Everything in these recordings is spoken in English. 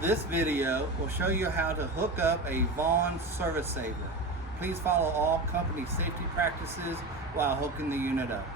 This video will show you how to hook up a Vaughan Servisavor. Please follow all company safety practices while hooking the unit up.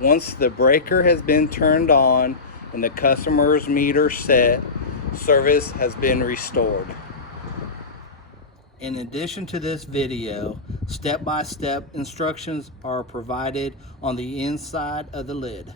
Once the breaker has been turned on and the customer's meter set, service has been restored. In addition to this video, step-by-step instructions are provided on the inside of the lid.